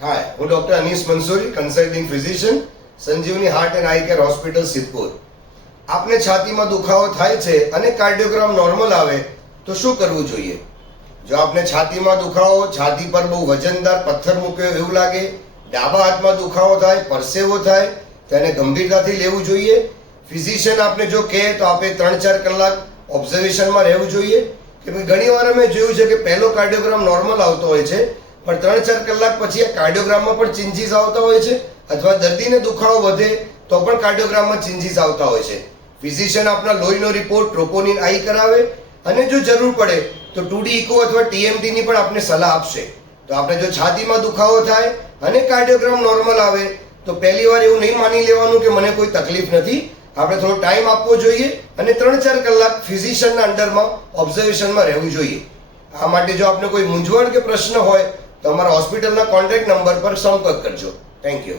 હાય, હું doctor Anees Mansuri, consulting physician, Sanjivani heart and eye care hospital, Sidhpur. આપને છાતીમાં દુખાવો થાય છે અને કાર્ડિયોગ્રામ નોર્મલ આવે તો શું કરવું જોઈએ? જો આપને છાતીમાં દુખાવો, છાતી પર બહુ વજનદાર પથ્થર મૂક્યો એવું લાગે, ડાબા હાથમાં દુખાવો થાય, પરસેવો થાય, તેને ગંભીરતાથી લેવું જોઈએ. ફિઝિશિયન આપને જો કહે તો આપણે 3-4 કલાક ઓબ્ઝર્વેશનમાં રહેવું જોઈએ. કે ભાઈ ઘણી વાર અમે જોયું છે કે પહેલો કાર્ડિયોગ્રામ નોર્મલ આવતો હોય છે, પણ 3-4 કલાક પછી આ કાર્ડિયોગ્રામમાં પણ ચેન્જીસ આવતા હોય છે, અથવા દર્દીને દુખાવો વધે તો પણ કાર્ડિયોગ્રામમાં ચેન્જીસ આવતા હોય છે. ફિઝિશિયન આપના લોહીનો રિપોર્ટ, ટ્રોપોનિન આઈ કરાવે અને જો જરૂર પડે તો 2D ઇકો અથવા TMT ની પણ આપને સલાહ આપશે. તો આપણે જો છાતીમાં દુખાવો થાય અને કાર્ડિયોગ્રામ નોર્મલ આવે તો પહેલી વાર એવું નહીં માની લેવાનું કે મને કોઈ તકલીફ નથી. આપણે થોડો ટાઈમ આપવો જોઈએ અને 3-4 કલાક ફિઝિશિયનના અંડરમાં ઓબ્ઝર્વેશનમાં રહેવું જોઈએ. આ માટે જો આપને કોઈ મૂંઝવણ કે પ્રશ્ન હોય તો અમારા હોસ્પિટલના કોન્ટેક્ટ નંબર પર સંપર્ક કરજો. Thank you.